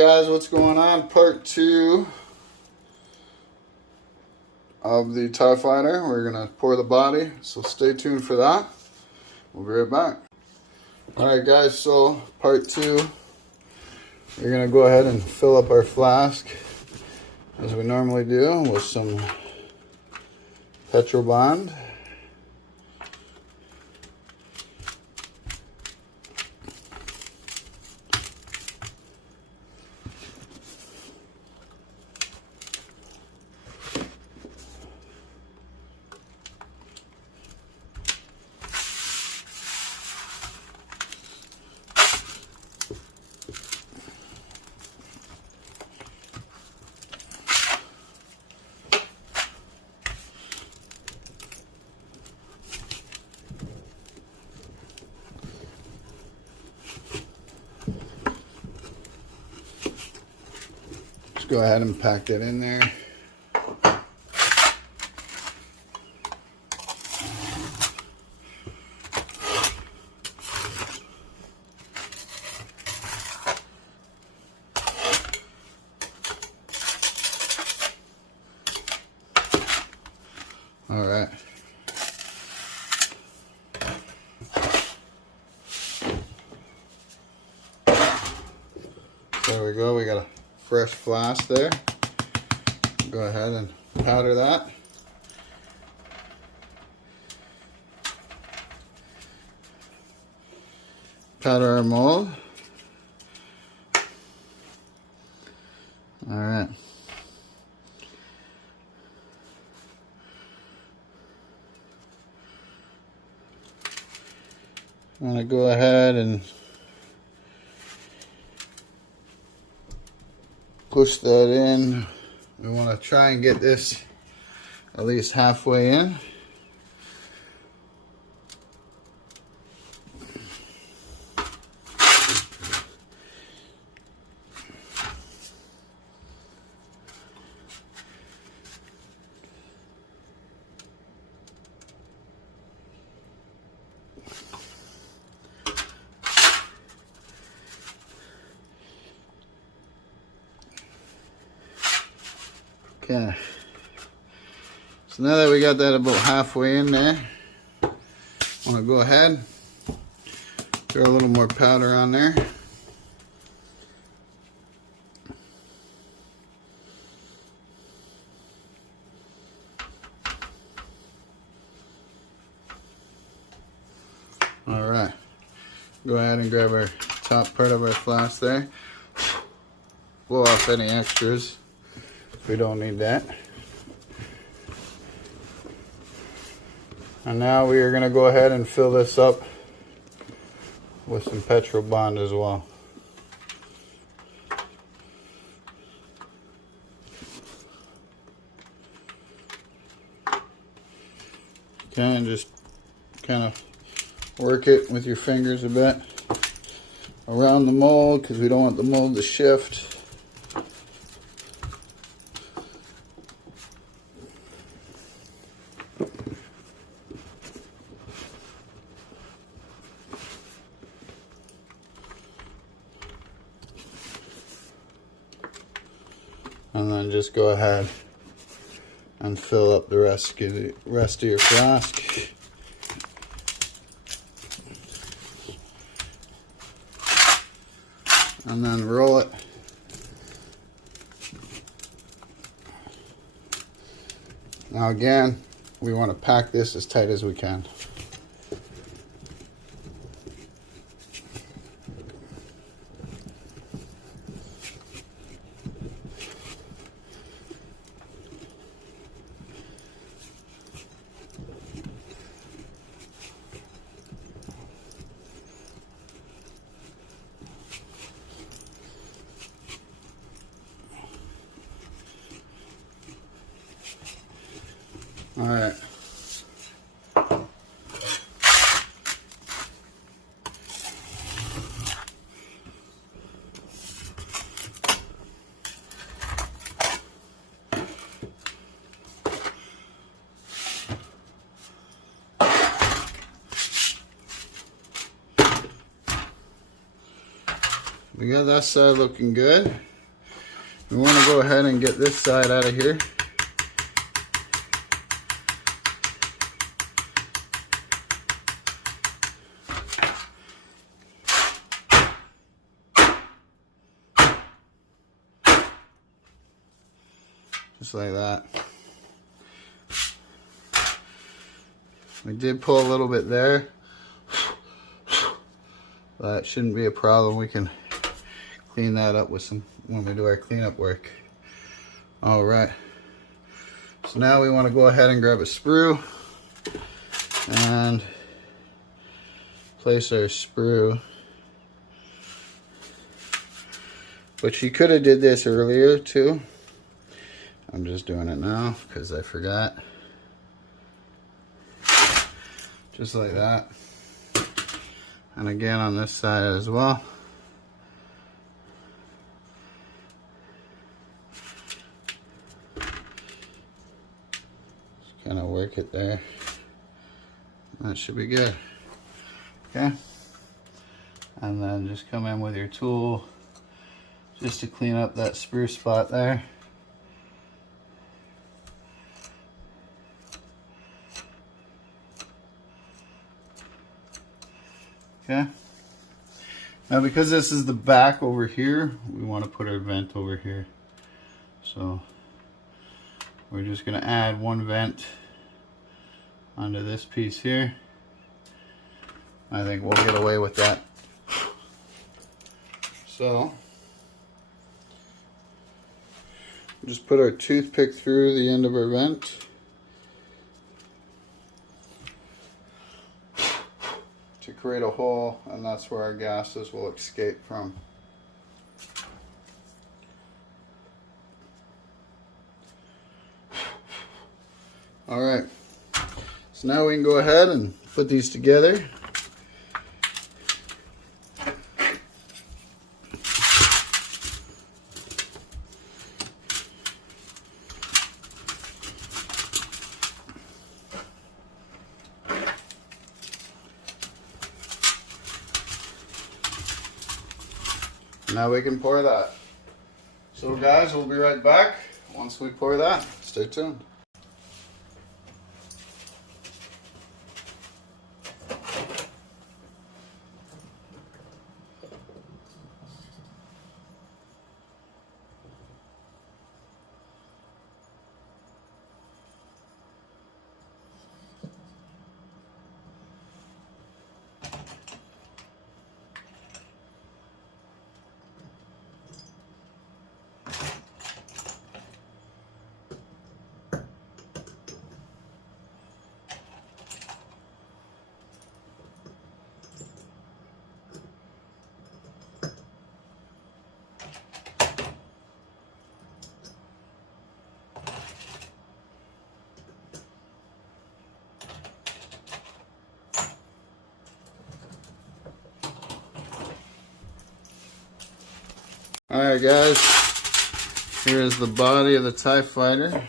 guys, what's going on? Part 2 of the TIE Fighter. We're going to pour the body, so stay tuned for that. We'll be right back. Alright guys, so part 2. We're going to go ahead and fill up our flask as we normally do with some petrol bond. Go ahead and pack that in there. All right. There we go. We got a fresh flask there. Go ahead and powder that. Powder our mold. All right. I'm going to go ahead and push that in. We want to try and get this at least halfway in. Okay, so now that we got that about halfway in there, I want to go ahead, throw a little more powder on there. All right, go ahead and grab our top part of our flask there, blow off any extras. We don't need that. And now we are going to go ahead and fill this up with some petrol bond as well. Okay, and just kind of work it with your fingers a bit around the mold because we don't want the mold to shift. And then just go ahead and fill up the rest of your flask. And then roll it. Now again, we want to pack this as tight as we can. All right. We got that side looking good. We want to go ahead and get this side out of here. Just like that. We did pull a little bit there. That shouldn't be a problem. We can clean that up with some when we do our cleanup work. All right. So now we want to go ahead and grab a sprue and place our sprue. But you could have did this earlier too. I'm just doing it now because I forgot. Just like that. And again on this side as well. Just kind of work it there. That should be good. Okay. And then just come in with your tool just to clean up that sprue spot there. Okay. Now because this is the back over here, we want to put our vent over here. So we're just going to add one vent onto this piece here. I think we'll get away with that. So just put our toothpick through the end of our vent. To create a hole, and that's where our gases will escape from. All right, so now we can go ahead and put these together. Now we can pour that. So guys, we'll be right back once we pour that. Stay tuned. Alright guys, here is the body of the TIE Fighter.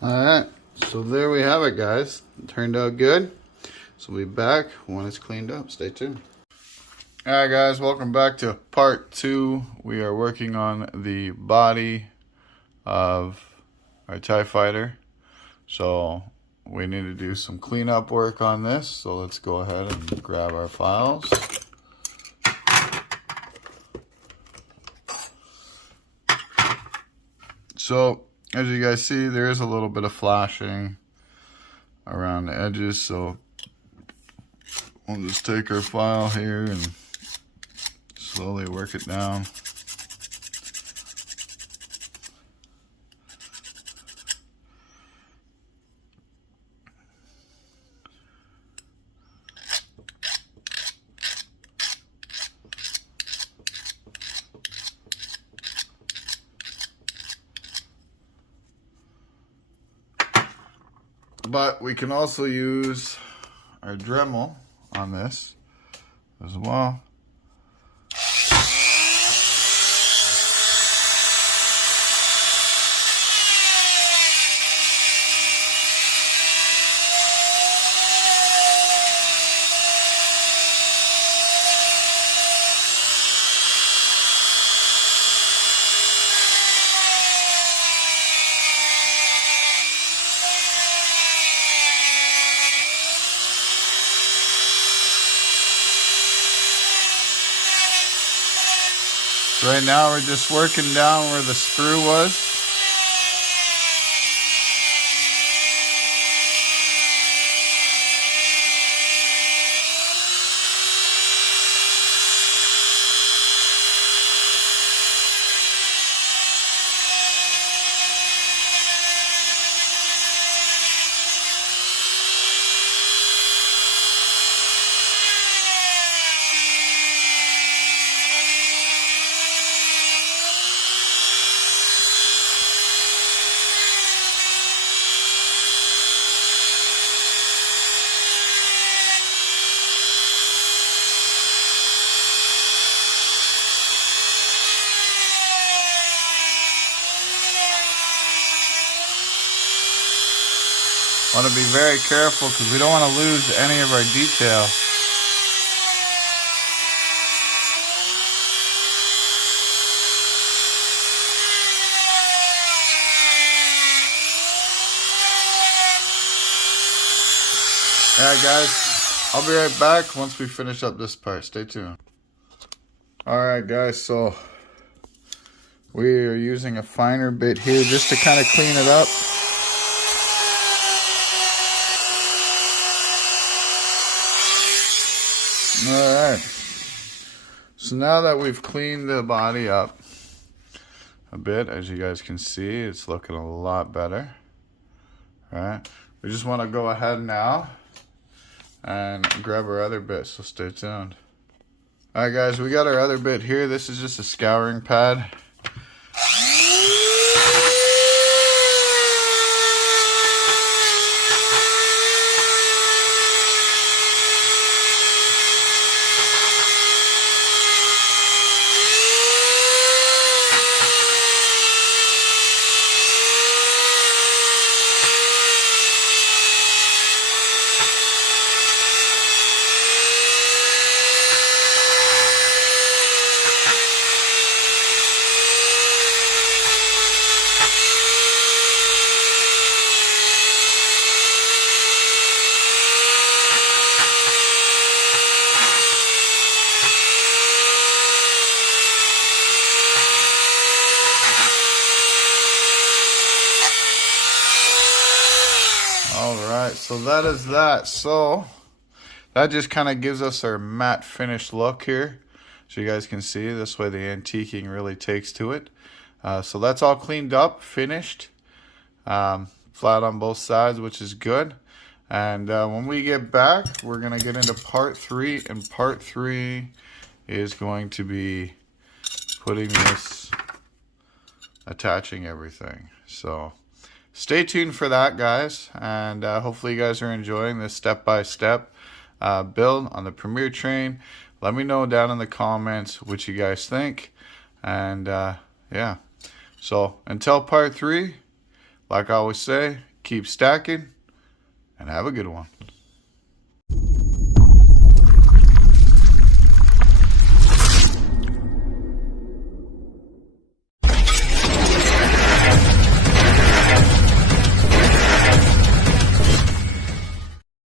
Alright, so there we have it, guys. It turned out good. So we'll be back when it's cleaned up. Stay tuned. Alright guys, welcome back to part 2. We are working on the body of our TIE Fighter. So we need to do some cleanup work on this. So let's go ahead and grab our files. So as you guys see, there is a little bit of flashing around the edges. So we'll just take our file here and slowly work it down. But we can also use our Dremel on this as well. Right now we're just working down where the screw was. Want to be very careful because we don't want to lose any of our detail. Alright guys, I'll be right back once we finish up this part. Stay tuned. Alright guys, so we are using a finer bit here just to kind of clean it up. Alright, so now that we've cleaned the body up a bit, as you guys can see, it's looking a lot better. Alright, we just want to go ahead now and grab our other bit, so stay tuned. Alright guys, we got our other bit here. This is just a scouring pad. Alright, so that is that. So that just kind of gives us our matte finish look here. So you guys can see this way the antiquing really takes to it. So that's all cleaned up, finished, flat on both sides, which is good. And when we get back, we're going to get into part 3. And part 3 is going to be putting this, attaching everything. So stay tuned for that, guys, and hopefully you guys are enjoying this step-by-step build on the Premier Train. Let me know down in the comments what you guys think, and yeah. So until part 3, like I always say, keep stacking, and have a good one.